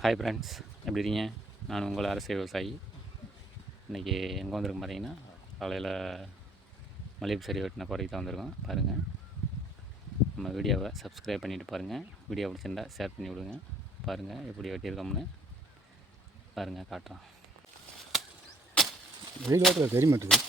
Hi friends, எப்படி இருக்கீங்க? நான் உங்கள் அரசு விவசாயி. இன்றைக்கி எங்கே வந்திருக்கோம் பார்த்தீங்கன்னா, காலையில் மல்லிகைப்பூ செடி வெட்டின குறைக்கு தான் வந்திருக்கோம். பாருங்கள், நம்ம வீடியோவை சப்ஸ்கிரைப் பண்ணிவிட்டு பாருங்கள். வீடியோ பிடிச்சிருந்தா ஷேர் பண்ணி விடுங்க. பாருங்கள் எப்படி வெட்டியிருக்கோம்னு பாருங்கள், காட்டுறோம். வெயில் வாட்டில் தெரிய மாட்டேங்குது.